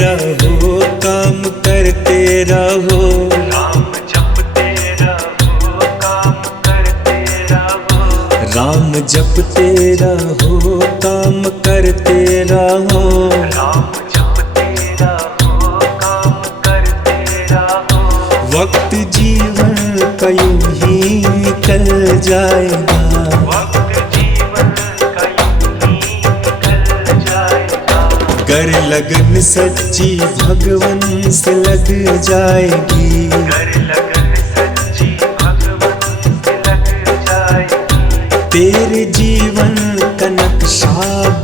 रहो, काम करते रहो। राम जपते रहो, काम करते रहो। राम जपते रहो, काम करते रहो। राम जपते रहो, काम करते रहो। वक्त जीवन का यूं ही निकल जाएगा। वक्त जीवन का यूं ही निकल जाएगा। कर लगन सच्ची भगवन से लग जाएगी। कर लगन सच्ची भगवन से लग जाएगी। तेरे जीवन का नक्शा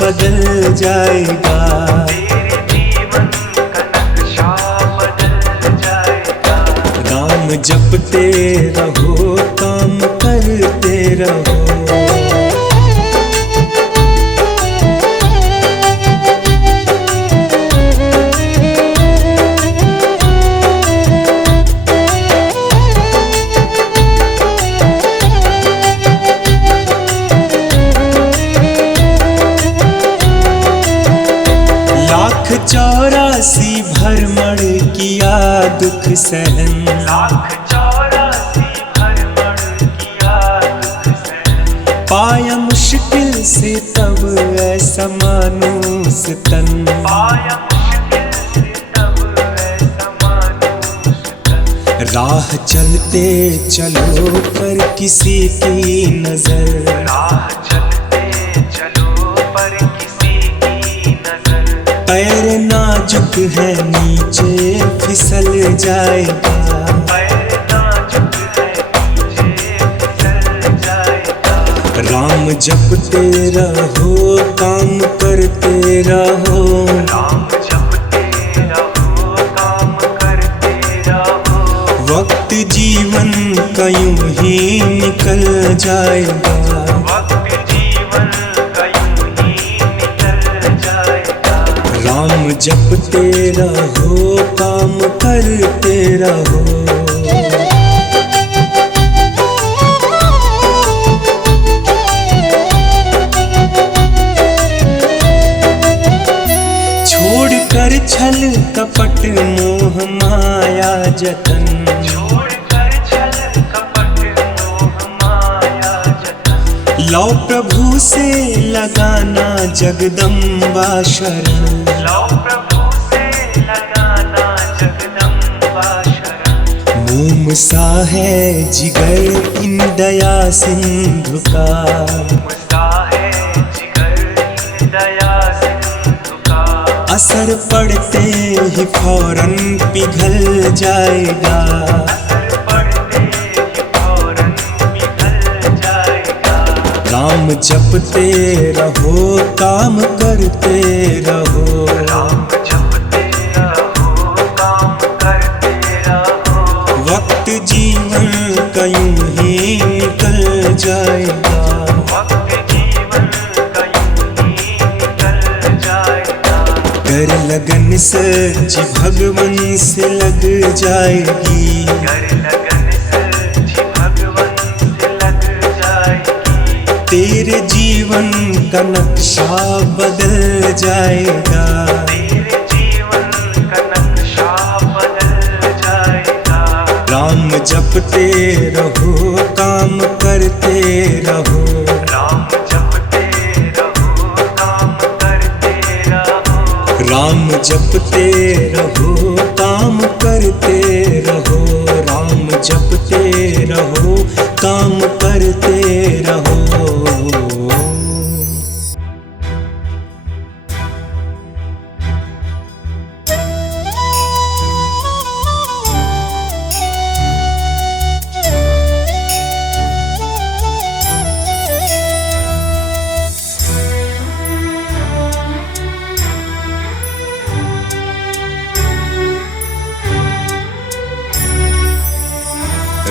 बदल जाएगा। तेरे जीवन का नक्शा बदल जाएगा। राम जपते रहो, काम करते रहो। लाख 84 भ्रमण किया दुख सहन। लाख 84 भ्रमण किया दुख सहन। पाया मुश्किल से तब ऐसा मानुस तन। पाया मुश्किल से तब ऐसा मानुस तन। राह चलते चलो पर किसी की नजर। राह चलते चलो पर किसी की नजर। पैर नाजुक है नीचे फिसल जाएगा। पैर नाजुक है नीचे फिसल जाएगा। राम जपते रहो, काम करते रहो। राम जपते रहो, काम करते रहो। वक्त जीवन का यूं ही निकल जाएगा। वक्त जीवन का यूं ही निकल जाएगा। राम जपते रहो, काम करते रहो। छोड़कर छल कपट मोह माया जतन। छोड़कर छल कपट मोह माया जतन। लौ प्रभु से लगाना जगदम्बा शरण। लौ प्रभु से लगाना जगदम्बा शरण। मोम सा है जिगर इन दया सिंधु का। मुस्ता है जिगर इन दया सिंधु का। असर पड़ते ही फौरन पिघल जाएगा। असर पड़ते ही फौरन पिघल जाएगा। राम जपते रहो, काम करते रहो। राम जपते रहो, काम करते रहो। वक्त जीवन का यूं ही निकल जाएगा। वक्त जीवन का यूं ही निकल जाएगा। कर लगन सच्ची भगवन से लग जाएगी। कर लगन सच्ची भगवन से लग जाएगी। तेरे जीवन का नक्शा बदल जाएगा। तेरे जीवन का नक्शा बदल जाएगा। राम जपते रहो, काम करते रहो। राम जपते रहो, काम करते रहो। राम जपते रहो, काम करते रहो। राम जपते रहो, काम करते रहो।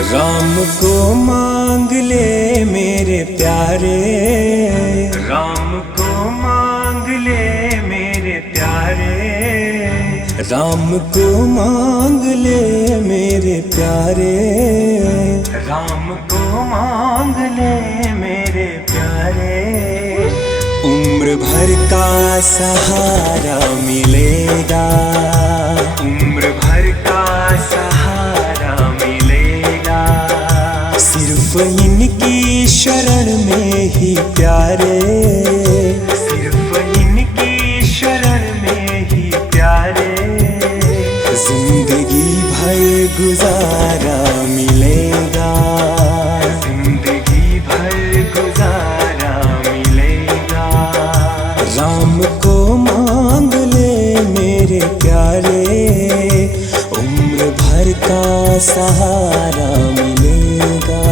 राम को मांग ले मेरे प्यारे। राम को मांग ले मेरे प्यारे। राम को मांग ले मेरे प्यारे। राम को मांग ले मेरे प्यारे। उम्र भर का सहारा मिलेगा, उम्र भर का सहारा मिलेगा। सिर्फ इनकी शरण में ही प्यारे, सिर्फ इनकी शरण में ही प्यारे। जिंदगी भर गुजारा मिलेगा, जिंदगी भर गुजारा मिलेगा। राम को मांग ले मेरे प्यारे, उम्र भर का सहारा मिलेगा।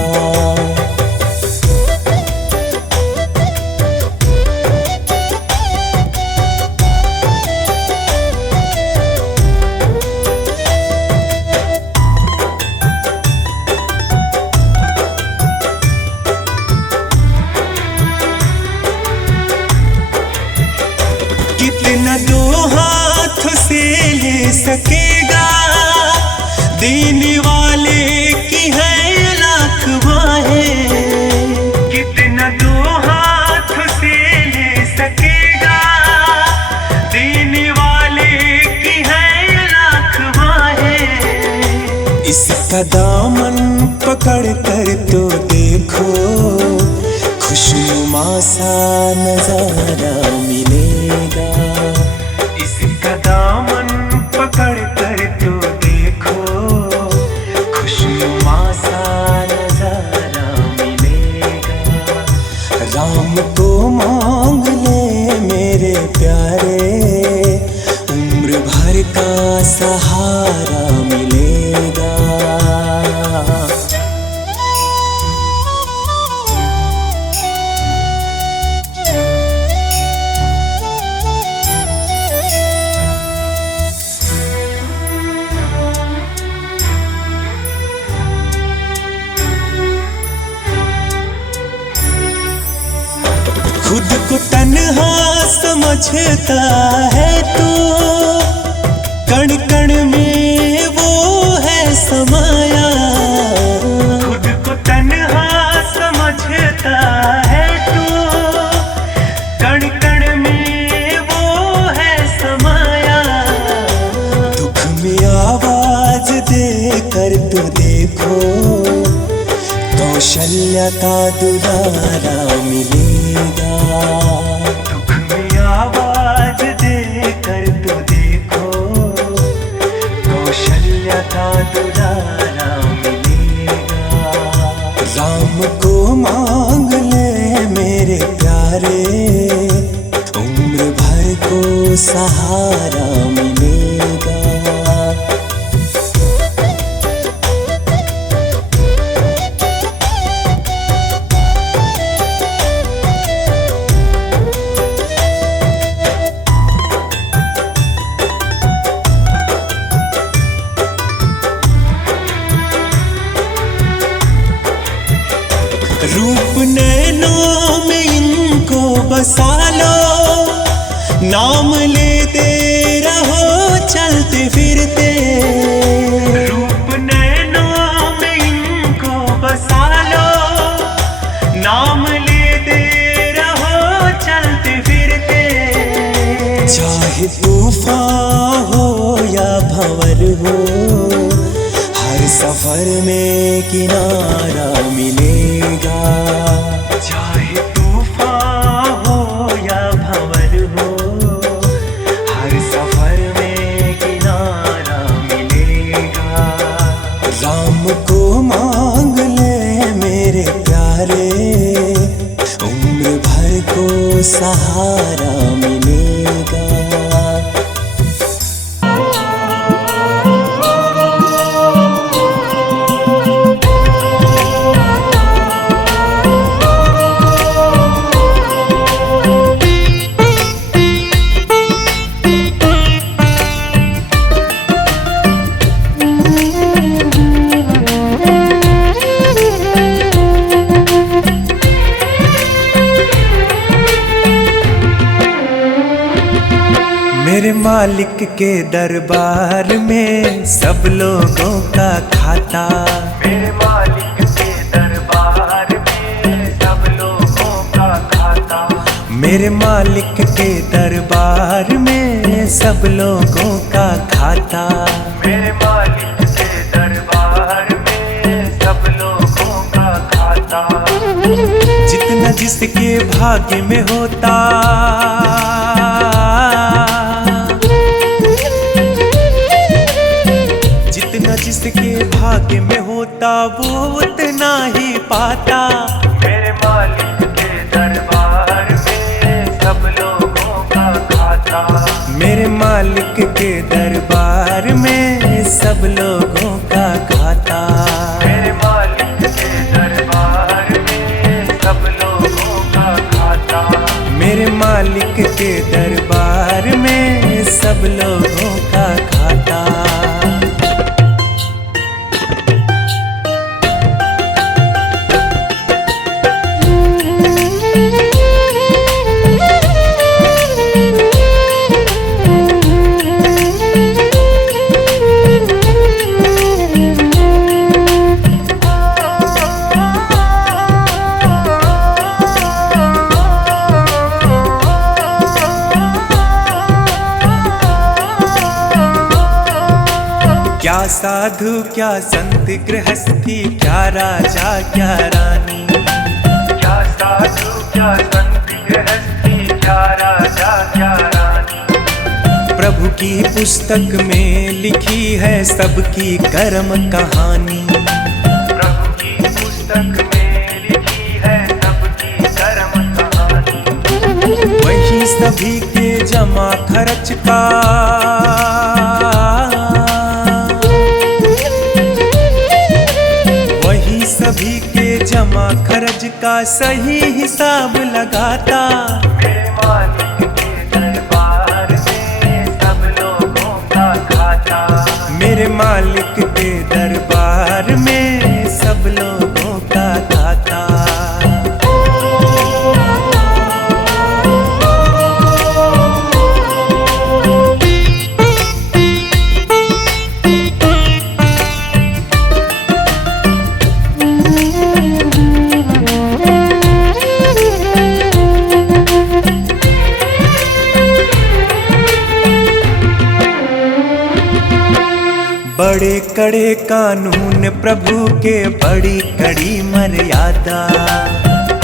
कितना दो हाथ से ले सकेगा, देने वाले की है लाख बाहें। कितना दो हाथ से ले सकेगा, देने वाले की है लाख बाहें। इसका दामन पकड़ कर तो देखो, खुशनुमा सा नजारा मिलेगा। इसका दामन पकड़ कर तो देखो, खुशनुमा सा नजारा मिलेगा। राम को मांग ले मेरे प्यारे, उम्र भर का सहारा मिलेगा। खुद को तन्हा समझता है तू, कण कण में वो है समाया। खुद को तन्हा समझता है तू, कण कण में वो है समाया। दुख में आवाज दे कर तो देखो, कौशल्या का दुलारा मिलेगा। दुख में आवाज दे कर तो देखो, कौशल्या का दुलारा मिलेगा। राम को मांग ले मेरे प्यारे, उम्र भर को सहारा मिलेगा। रूप नैनों में इनको बसा लो, नाम लेते रहो चलते फिरते। रूप नैनों में इनको बसा लो, नाम लेते रहो चलते फिरते। चाहे तूफान हो या भंवर हो, हर सफर में किनारा मिलेगा। चाहे तूफान हो या भंवर हो, हर सफर में किनारा मिलेगा। राम को मांग ले मेरे प्यारे, उम्र भर को सहारा मिलेगा। मेरे मालिक के दरबार में सब लोगों का खाता, मेरे मालिक के दरबार में सब लोगों का खाता। मेरे मालिक के दरबार में सब लोगों का खाता। मेरे मालिक के दरबार में सब लोगों का खाता। जितना जिसके भाग्य में होता, जितना जिसके भाग्य में होता वो उतना ही पाता। मेरे मालिक के दरबार में सब लोगों का खाता। मेरे मालिक के दरबार में सब लोगों का खाता। मेरे मालिक के दरबार में सब लोगों का खाता। मेरे मालिक के दरबार में सब लोगों का खाता। क्या साधु क्या संत गृहस्थी, क्या राजा क्या रानी, क्या साधु क्या संत गृहस्थी, क्या राजा क्या रानी। प्रभु की पुस्तक में लिखी है सबकी कर्म कहानी। प्रभु की पुस्तक में लिखी है सबकी कर्म कहानी। वही सभी के जमा खर्च का, वही सभी के जमा खर्च का सही हिसाब लगाता। मेरे मालिक के दरबार में सब लोगों का खाता। मेरे मालिक के दरबार में सब लोगों का खाता। बड़े कड़े कानून प्रभु के, बड़ी कड़ी मर्यादा।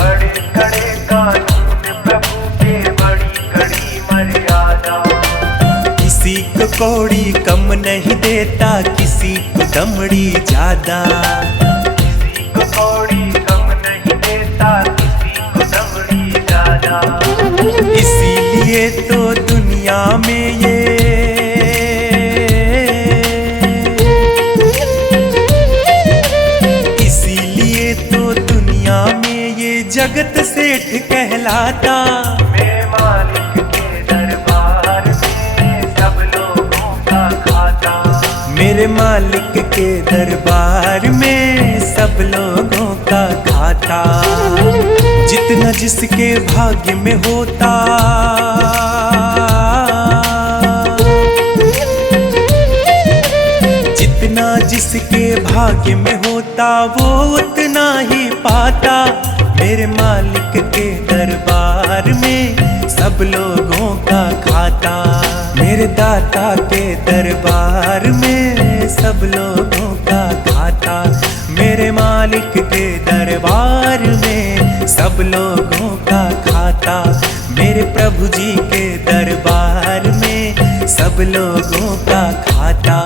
बड़े कड़े कानून प्रभु के, बड़ी कड़ी मर्यादा। किसी को कौड़ी कम नहीं देता, किसी को दमड़ी ज्यादा। किसी को कौड़ी कम नहीं देता, किसी को दमड़ी ज्यादा। इसीलिए तो दुनिया में ये, जगत सेठ कहलाता। मेरे मालिक के दरबार में सब लोगों का खाता। मेरे मालिक के दरबार में सब लोगों का खाता। जितना जिसके भाग्य में होता, जितना जिसके भाग्य में होता वो उतना ही पाता। मेरे मालिक के दरबार में सब लोगों का खाता। मेरे दाता के दरबार में सब लोगों का खाता। मेरे मालिक के दरबार में सब लोगों का खाता। मेरे प्रभु जी के दरबार में सब लोगों का खाता।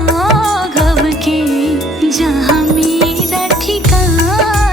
राघव के जहाँ मेरा ठिकाना।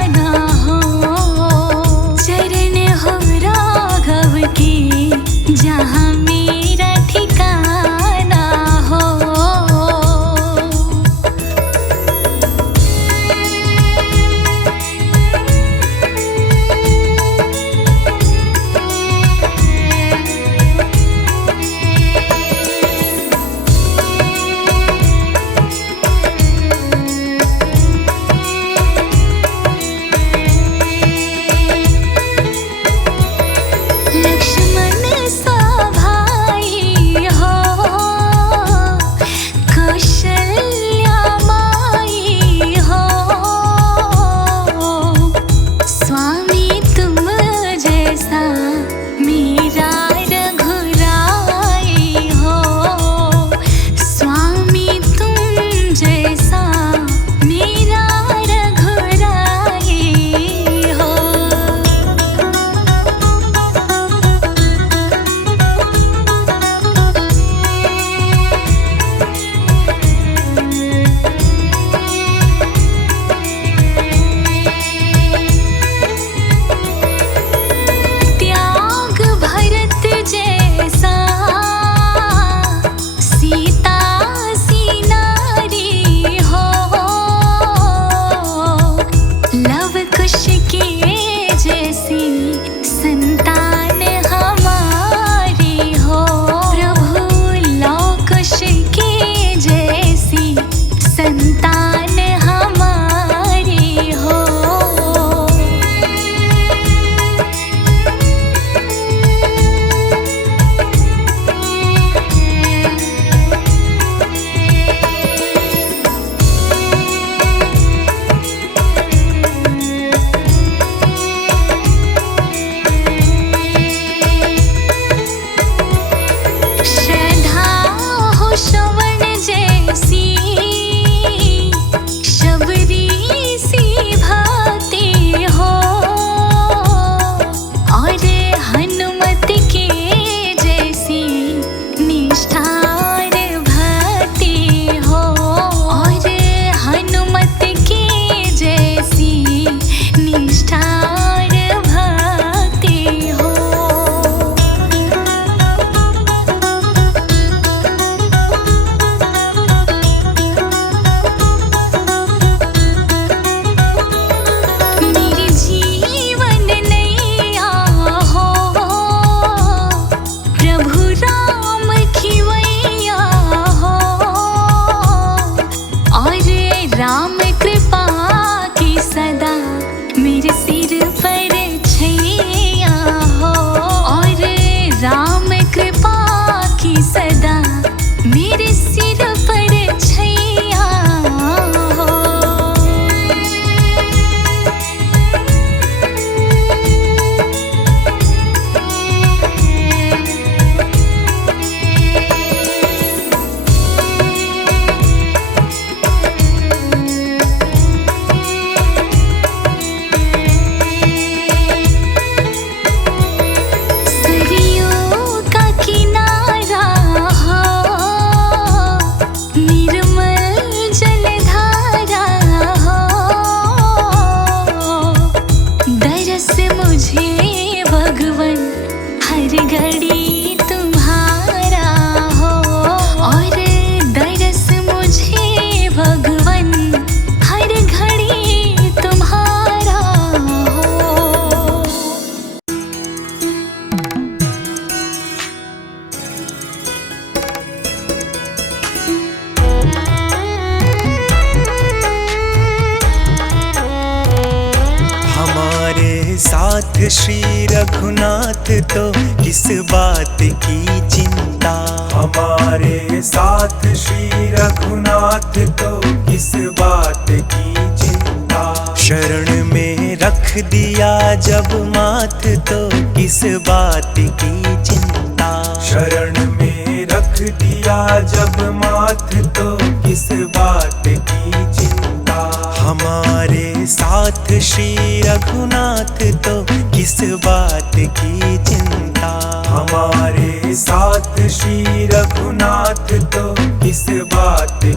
साथ श्री रघुनाथ तो किस बात की चिंता। हमारे साथ श्री रघुनाथ तो किस बात की चिंता। शरण में रख दिया जब माथ तो किस बात की चिंता। शरण में रख दिया जब माथ तो किस बात की चिंता। हमारे साथ श्री रघुनाथ तो किस बात की चिंता। हमारे साथ श्री रघुनाथ तो किस बात की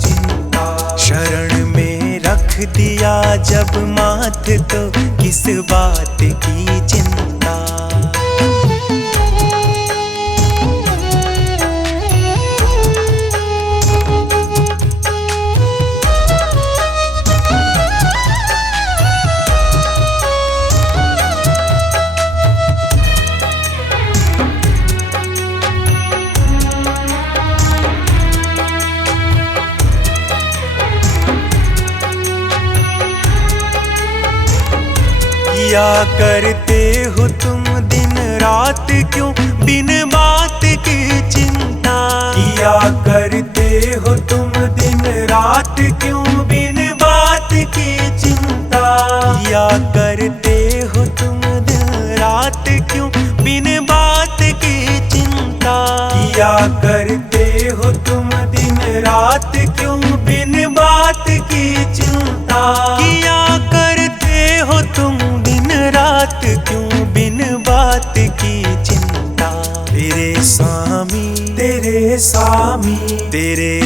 चिंता। शरण में रख दिया जब माथ तो किस बात की चिंता। किया करते हो तुम दिन रात क्यों बिन बात की चिंता। किया करते हो तुम दिन रात क्यों बिन बात की चिंता। किया करते हो तुम दिन रात क्यों बिन बात की चिंता। किया करते हो तुम दिन रात क्यों बिन बात की चिंता। किया करते हो तुम दिन रात क्यों बिन बात की चिंता। तेरे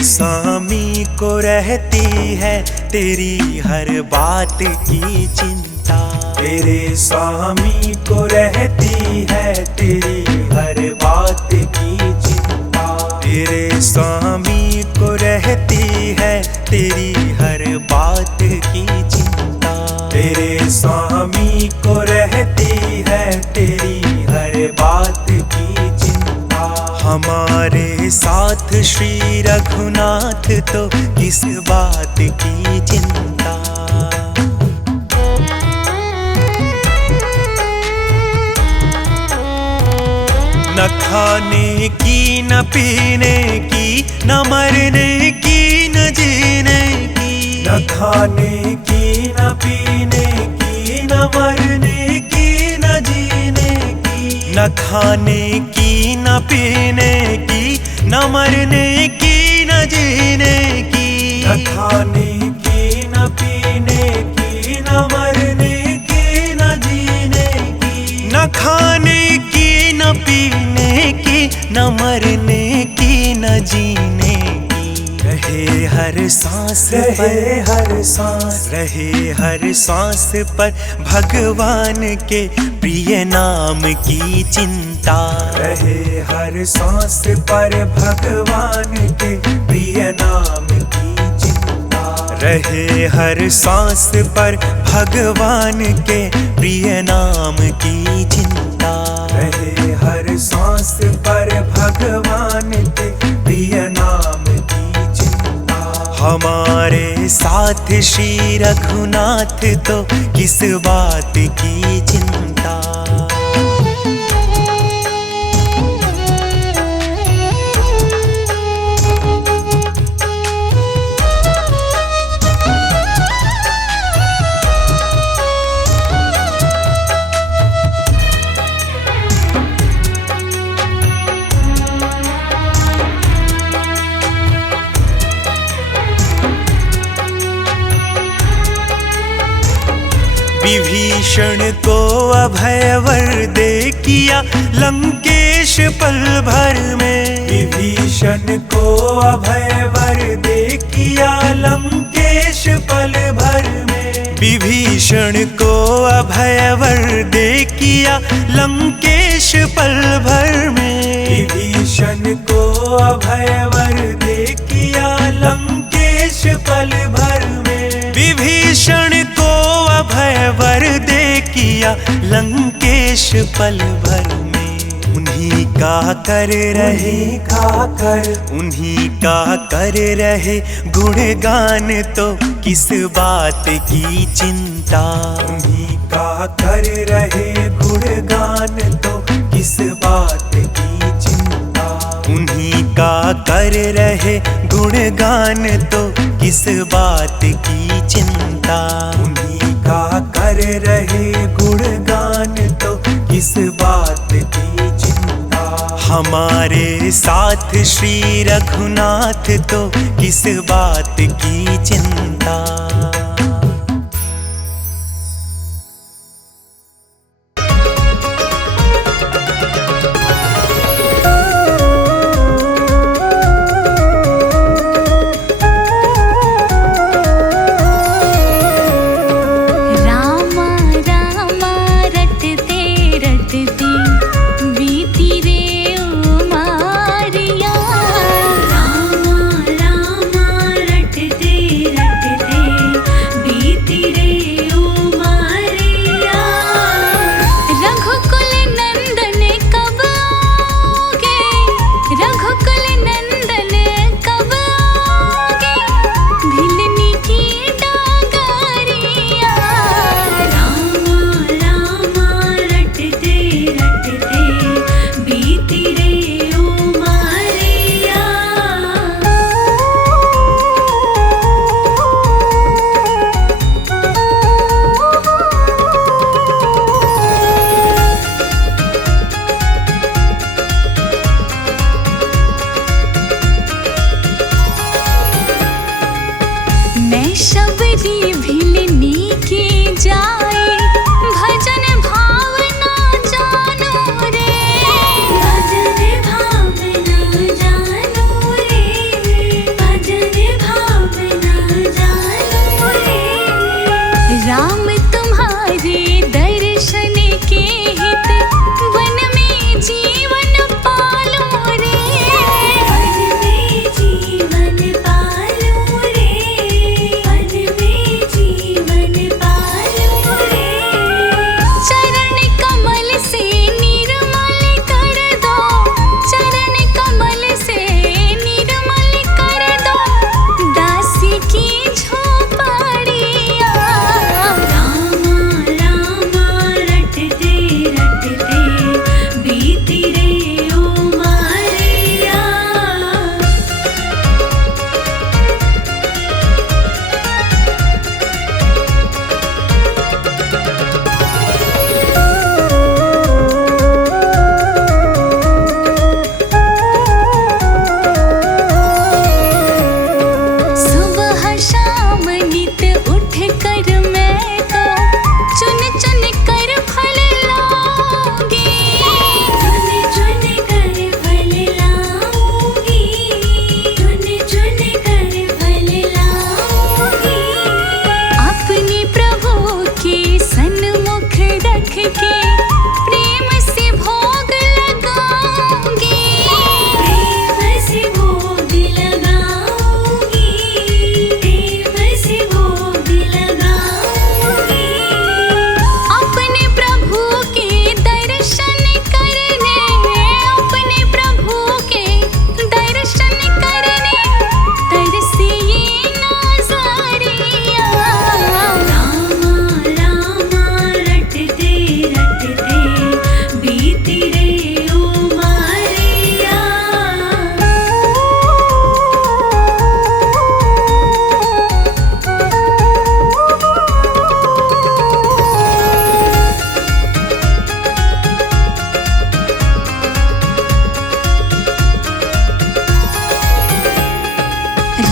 स्वामी को रहती है तेरी हर बात की चिंता। तेरे स्वामी को रहती है तेरी हर बात की चिंता। तेरे स्वामी को रहती है तेरी हर बात की चिंता। तेरे स्वामी को रहती है तेरी हर बात की चिंता। हमारे साथ श्री रघुनाथ तो किस बात की चिंता। न खाने की न पीने की न मरने की न जीने की। न खाने की न पीने की न मरने की न जीने की। न खाने की न पीने की न मरने की न जीने की। न खाने की न पीने की न मरने की न जीने की। न खाने की न पीने की न मरने की न जीने की। रहे हर सांस पर भगवान के प्रिय नाम की चिंता। रहे हर सांस पर भगवान के प्रिय नाम की चिंता। रहे हर सांस पर भगवान के प्रिय नाम की चिंता। रहे हर सांस पर भगवान के प्रिय नाम की चिंता। हमारे साथ श्री रघुनाथ तो किस बात की चिंता। विभीषण को अभय वर दे किया लंकेश पल भर में। विभीषण को अभय वर दे किया लंकेश पल भर में। विभीषण को अभय वर दे किया लंकेश पल भर में। विभीषण को अभय वर दे किया लंकेश पल भर में। विभीषण को अभय वर दे किया लंकेश पल भर में। उन्हीं का कर रहे उन्हीं का कर उन्हीं का कर रहे गुणगान, तो किस बात की चिंता। उन्हीं का कर रहे गुणगान, तो किस बात की चिंता। उन्हीं का कर रहे गुणगान, तो किस बात की चिंता। उन्हीं का कर रहे गुणगान, तो किस बात की चिंता। हमारे साथ श्री रघुनाथ, तो किस बात की चिंता।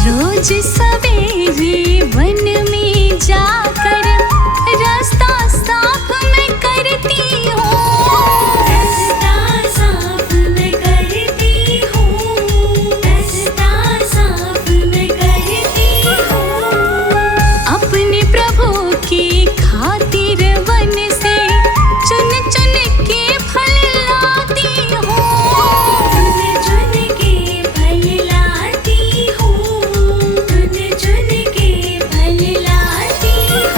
रोज सवेरे वन में जाकर रास्ता साफ मैं करती हूँ, रास्ता साफ मैं करती हूँ, रास्ता साफ मैं करती हूँ। अपने प्रभु की खातिर वन से चुन चुन के फल लाती हूँ, चुन चुन के फल लाती हूँ, चुन चुन के फल लाती हूँ।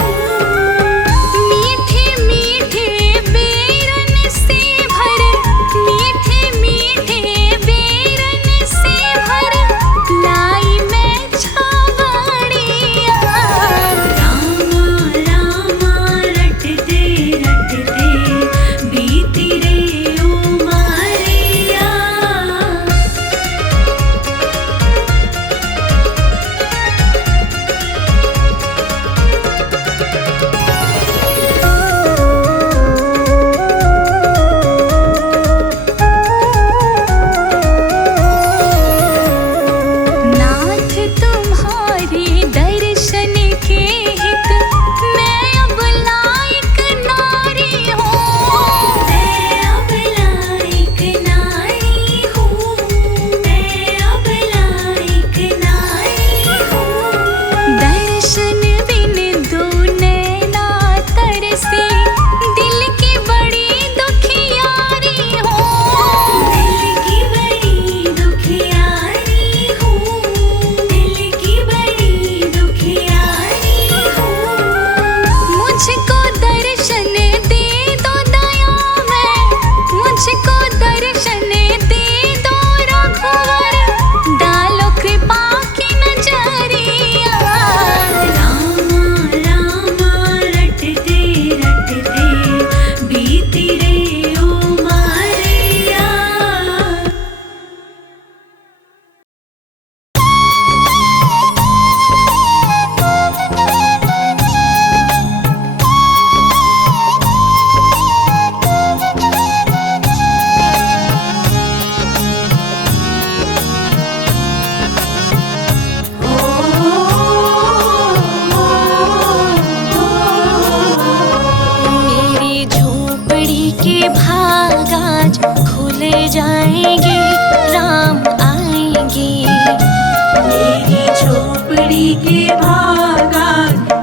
के भागा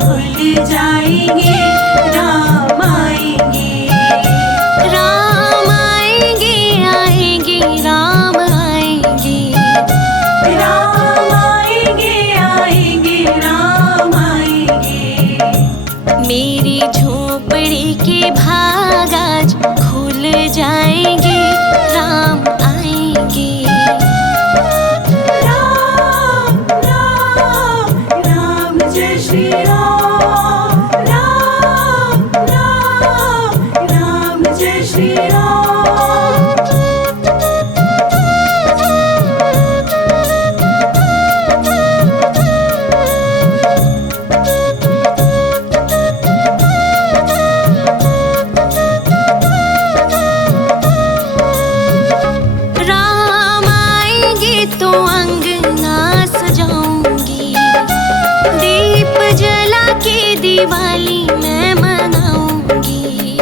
खुल जाएंगे, राम आएंगे। राम आएंगे, आएंगे, राम आएंगे। राम आएंगे, आएंगे, राम आएंगे। मेरी झोपड़ी के भाग आज खुल जाएंगे, राम आएंगे। राम राम राम जय श्री राम, राम राम राम जय श्री राम। राम आएंगे तो अंगना सजाऊंगी, दीप जला के दिवाली मैं मनाऊंगी।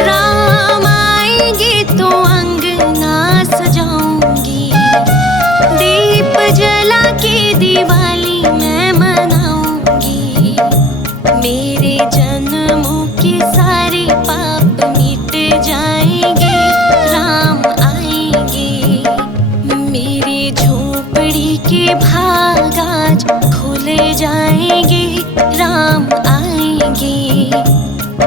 राम आएंगे तो अंगना सजाऊंगी, दीप जला के दिवाली मैं मनाऊंगी। मेरे जन्मों के सारे पाप मिट जाएंगे, राम आएंगे। मेरी झोपड़ी के भाग आज खुल जाएंगे, राम आएंगे।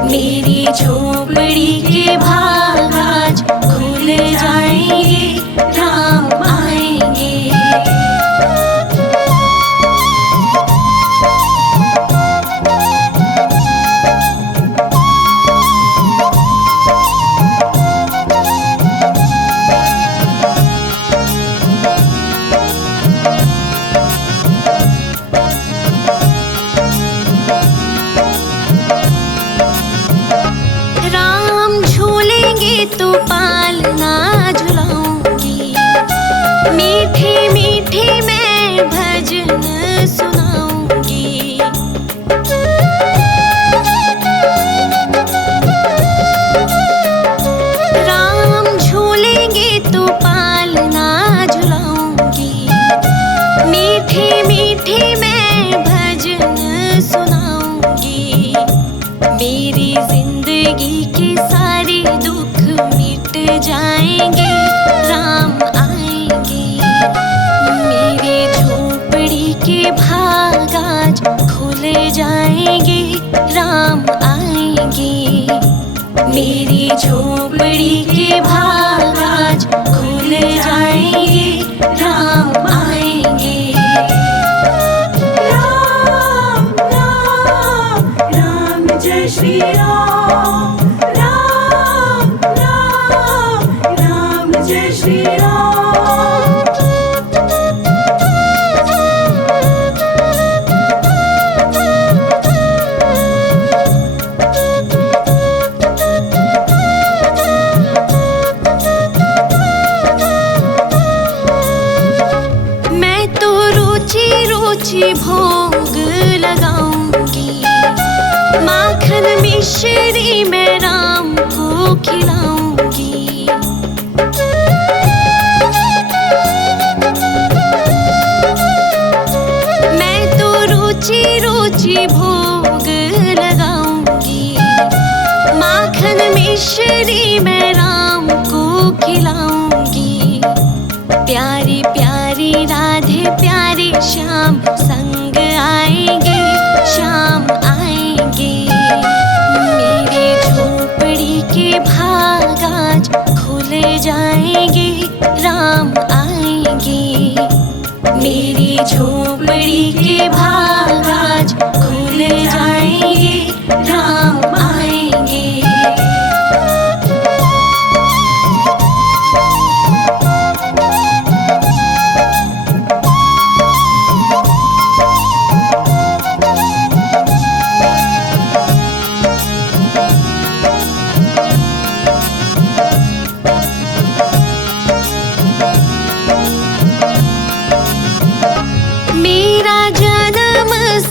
मेरी झोपड़ी के भाग आज खुल जाएंगे, राम आएंगे। राम झूलेंगे तो पालना झुलाऊंगी, मीठे मीठे मैं भजन सुनाऊंगी। राम झूलेंगे तो पालना झुलाऊंगी, मीठे मीठे मैं भजन सुनाऊंगी। मेरी जिंदगी के सारे दुख मिट जाएंगे, राम आएंगे। मेरी झोपड़ी के भाग आज खुल जाएंगे, राम आएंगे। मेरी झोपड़ी के भाग आज खुल जाएंगे, राम आएंगे। राम राम राम जय श्री राम, राम राम राम जय श्री राम। मैं तो रुचि रुचि भोग लगाऊंगी, माखन मिश्री मैं राम को खिलाऊंगी। मैं तो रुचि रुचि भोग लगाऊंगी, माखन मिश्री मैं राम को खिलाऊंगी। प्यारी प्यारी राधे प्यारे श्याम संग आएंगे, श्याम आएंगे। मेरे झोपड़ी के भाग आज खुल जाएंगे, राम आएंगे। मेरी झोपड़ी के भाग आज खुल जाएंगे, राम आएंगे।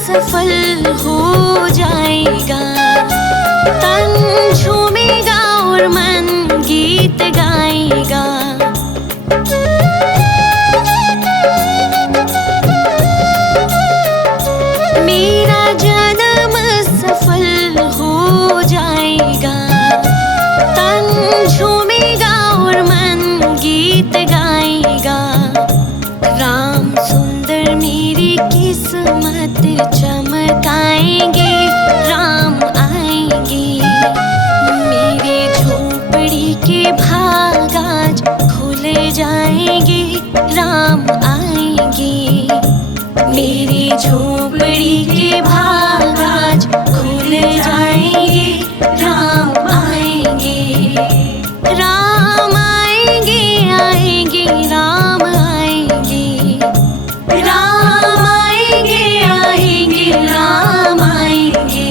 सफल हो जाएगा, तन झूमेगा और मन गीत गाएगा। के भाग आज खुल जाएंगे, राम आएंगे। मेरी झोपड़ी के भाग आज खुल जाएंगे, राम आएंगे। राम आएंगे, आएंगे, राम आएंगे। राम आएंगे, आएंगे, राम आएंगे।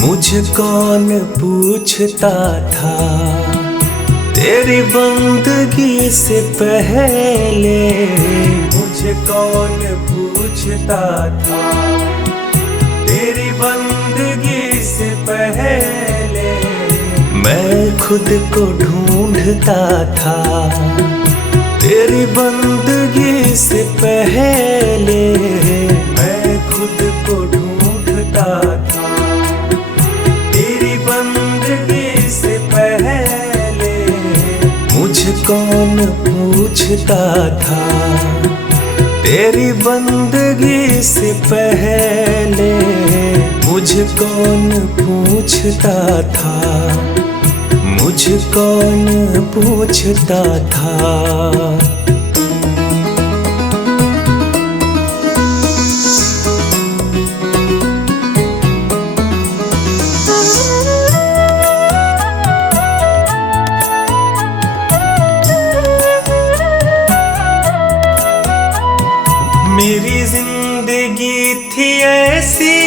मुझे कौन पूछता था तेरी बंदगी से पहले, मुझे कौन पूछता था तेरी बंदगी से पहले। मैं खुद को ढूंढता था तेरी बंदगी से पहले, मैं खुद को ढूंढता था तेरी बंदगी से पहले। मुझे कौन पूछता था तेरी बंदगी से पहले, मुझे कौन पूछता था, मुझे कौन पूछता था। मेरी जिंदगी थी ऐसी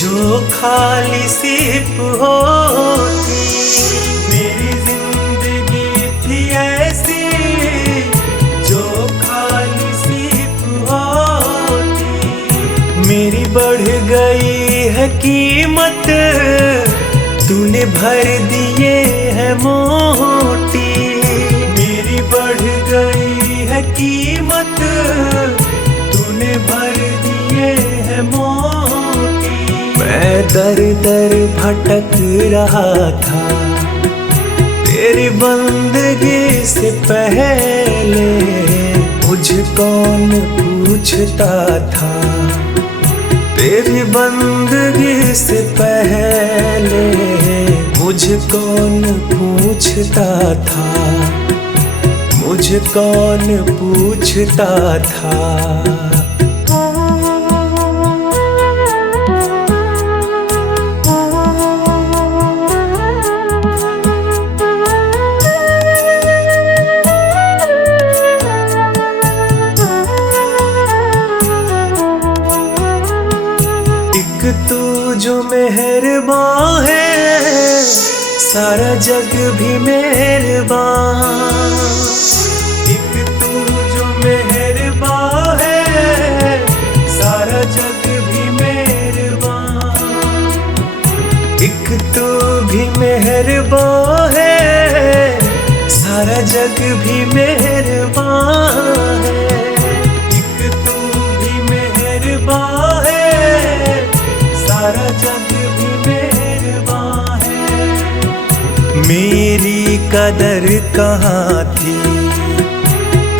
जो खाली सिर्फ होती, मेरी जिंदगी थी ऐसी जो खाली सिर्फ होती। मेरी बढ़ गई है कीमत, तूने भर दिए है मोटी। मेरी बढ़ गई है कीमत, तूने भर दिए है मोती। मैं दर दर भटक रहा था तेरी बंदगी से पहले, मुझे कौन पूछता था तेरी बंदगी से पहले, मुझे कौन पूछता था, मुझे कौन पूछता था। एक तू जो मेहरबान है, सारा जग भी मेहरबान। एक तू जो मेहरबान है, सारा जग भी मेहरबान। एक तू भी मेहरबान है, सारा जग भी मेहरबान है। एक तू भी मेहरबान है, सारा जग भी मेहरबान है। मेरी कदर कहाँ थी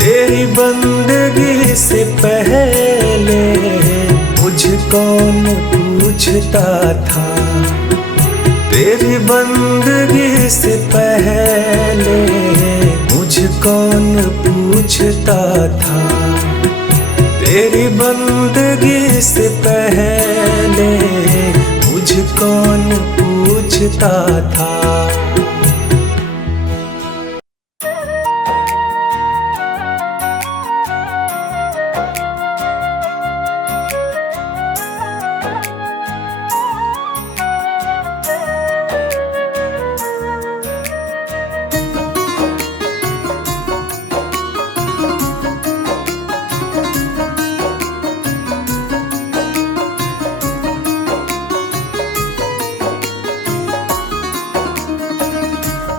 तेरी बंदगी से पहले, मुझे कौन पूछता था तेरी बंदगी से पहले, मुझे कौन पूछता था तेरी बंदगी से पहले, मुझे कौन पूछता था।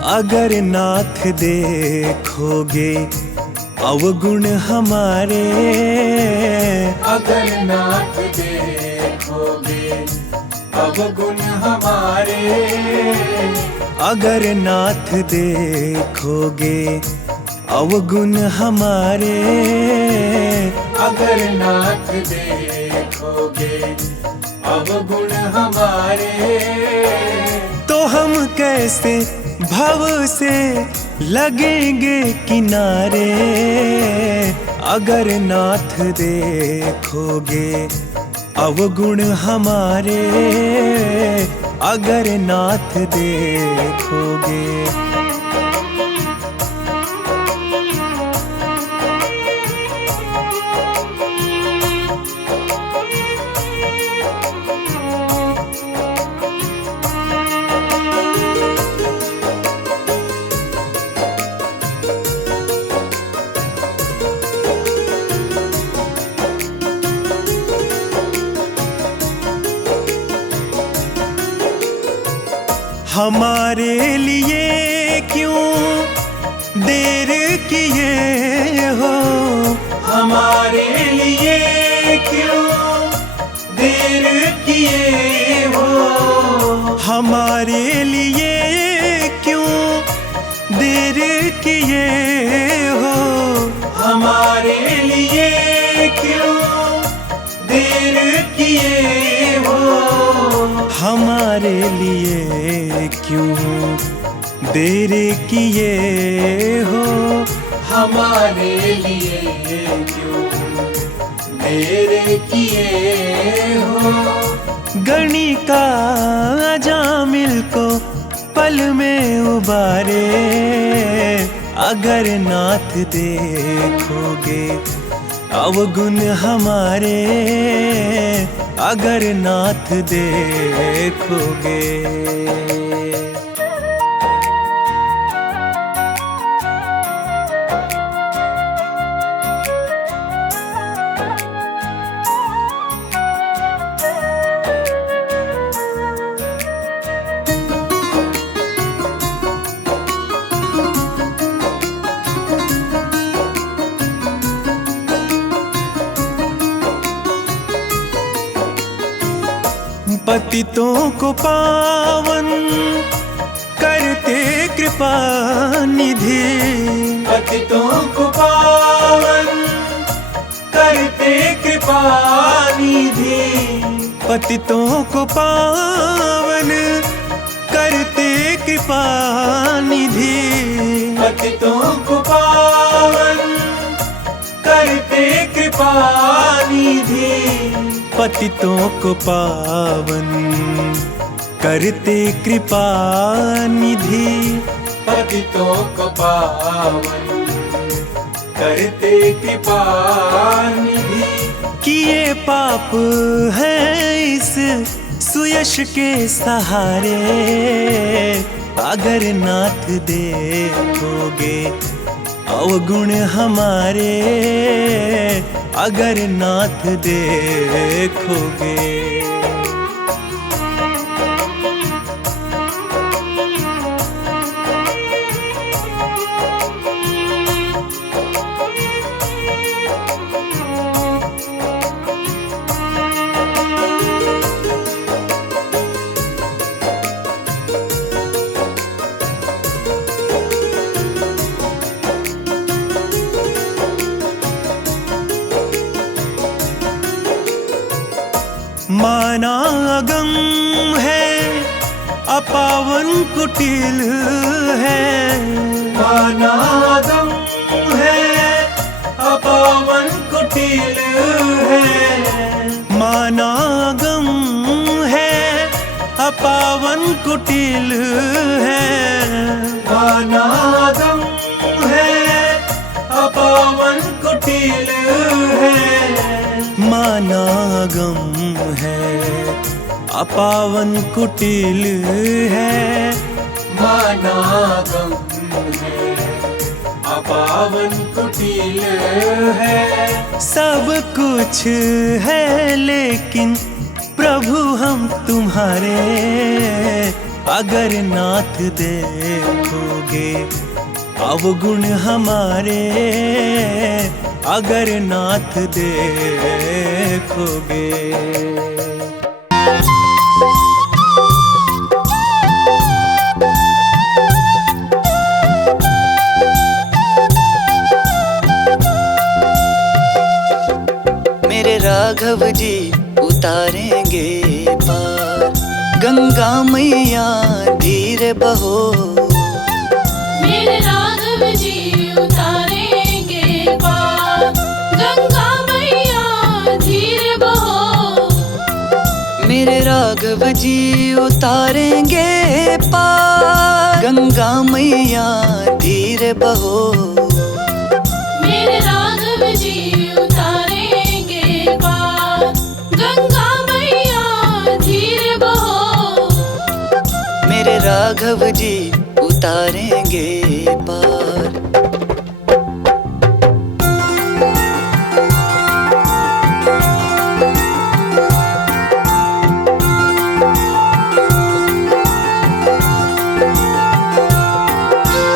अगर नाथ देखोगे अवगुण हमारे, अगर नाथ देखोगे अवगुण हमारे, अगर नाथ देखोगे अवगुण हमारे, अगर नाथ देखोगे अवगुण हमारे, तो हम कैसे भव से लगेंगे किनारे। अगर नाथ देखोगे अवगुण हमारे, अगर नाथ देखोगे। हमारे लिए क्यों देर किए हो, हमारे लिए क्यों देर किए हो, हमारे लिए क्यों देर किए हो, हमारे लिए क्यों देर किए हो, हमारे लिए क्यों देर किए हो, हमारे लिए क्यों देर किए हो। गणिका जामिल को पल में उबारे। अगर नाथ देखोगे अवगुण हमारे, अगर नाथ देखोगे। पतितों को पावन करते कृपा निधि, पतितों को पावन करते कृपा निधि, पतितों को पावन करते कृपा निधि, पतितों को पावन करते कृपा निधि, पतितों को पावन करते कृपा निधि, पतितों को पावन करते कृपा निधि। किए पाप है इस सुयश के सहारे। अगर नाथ देखोगे अवगुण हमारे, अगर नाथ देखोगे। माना अगम है अपावन कुटिल है, माना अगम है अपावन कुटिल है, माना अगम है अपावन कुटिल है, माना अगम है अपावन कुटिल है, माना अगम है अपावन कुटिल है, माना अगम है अपावन कुटिल है। सब कुछ है लेकिन प्रभु हम तुम्हारे। अगर नाथ देखोगे अवगुण हमारे, अगर नाथ देखोगे। मेरे राघव जी उतारेंगे पार, गंगा मैया धीरे बहो। मेरे राघव जी उतारेंगे पार, गंगा मैया धीरे बहो। मेरे राघव जी उतारेंगे पार, गंगा मैया धीरे बहो। मेरे राघव जी उतारेंगे पार, गंगा मैया धीरे बहो। मेरे राघव जी उतारेंगे पार।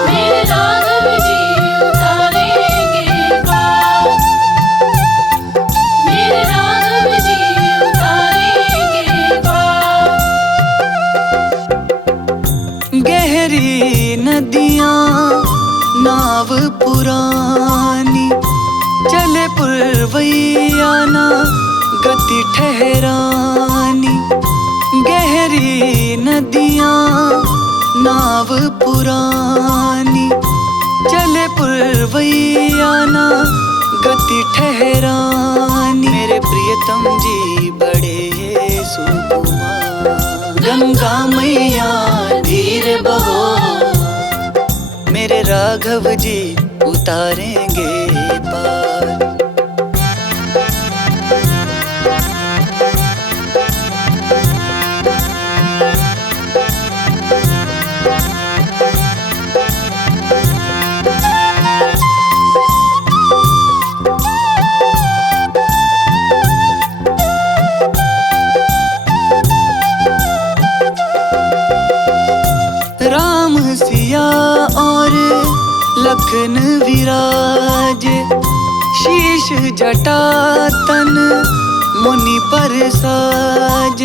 मेरे राघव जी उतारेंगे पार, मेरे राघव जी उतारेंगे पार। गहरी नदियाँ नाव पुरानी, चले पुरवैया ना गति ठहरानी। गहरी नदियाँ नाव पुरानी, चले पुरवैया ना गति ठहरानी। मेरे प्रियतम जी बड़े सुकुमार, गंगा मैया धीरे बहो। मेरे राघव जी उतारेंगे पार। राम सिया और लखन विराज, शीश जटा तन मुनि पर साज।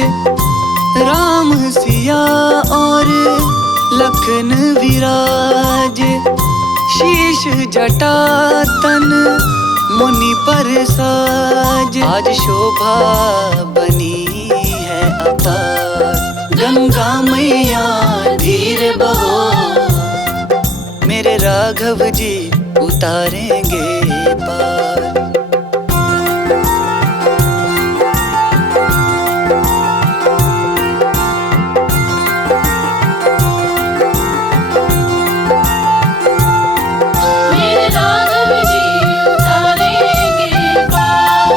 राम सिया और लखन विराज, शीश जटा तन मुनि पर साज। आज शोभा बनी है अपार, गंगा मैया धीरे बहो। मेरे राघव जी उतारेंगे पार। मेरे राघव जी उतारेंगे पार,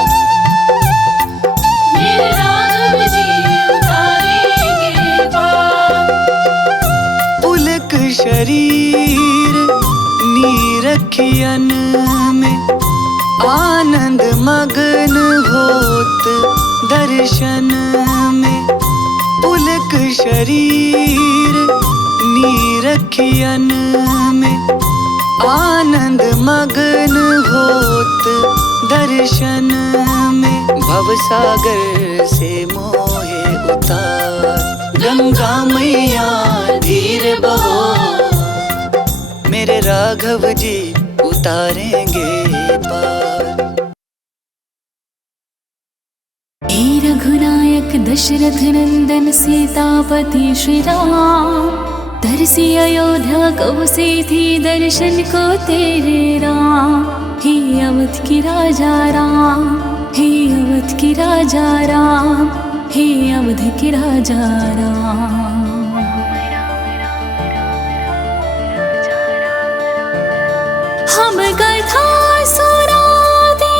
मेरे राघव जी उतारेंगे पार। पुलक शरीर नीरखियन में, आनंद मगन होत दर्शन में। पुलक शरीर नीरखियन में, आनंद मगन होत दर्शन में। भवसागर से मोहे उतार, गंगा मैया धीरे बहो। मेरे राघव जी उतारेंगे पार। हे रघुनायक दशरथ नंदन सीतापति श्री राम, तरसी अयोध्या कब से थी दर्शन को तेरे राम। हे अवध की राजा राम, हे अवध की राजा राम, हे अवध की राजा राम। हम कथा सुनाते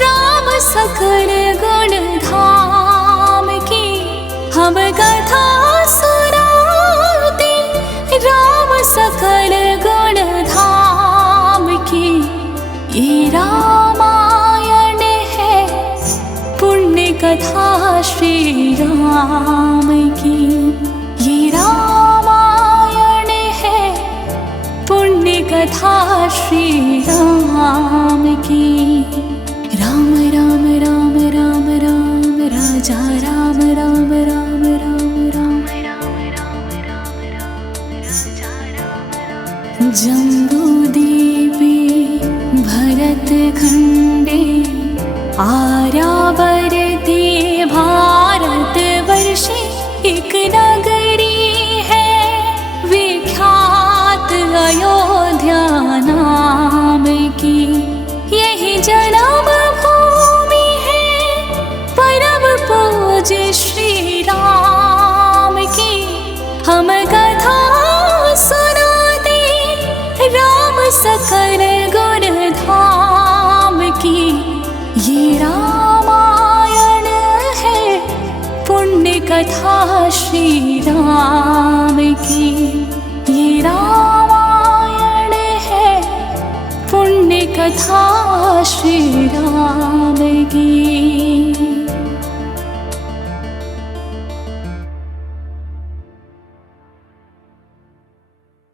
राम सकल गुण धाम की। हम कथा सुनाते राम सकल गुण धाम की। ये रामायण है पुण्य कथा श्री राम की। ये पुण्य कथा श्री राम की। राम राम राम राम राम राजा राम राम राम राम राम जम्बूद्वीपे भरत खंडे आर्यावर्ते भारतवर्षे एक नगरी है विख्यात अयोध्या नाम की। यही जन्म भूमि है परम पूज्य श्री राम की। हम कथा सुनाते राम सकल गुण धाम की। ये रामायण है पुण्य कथा श्री राम की। ये रामायण है पुण्य कथा श्री राम की।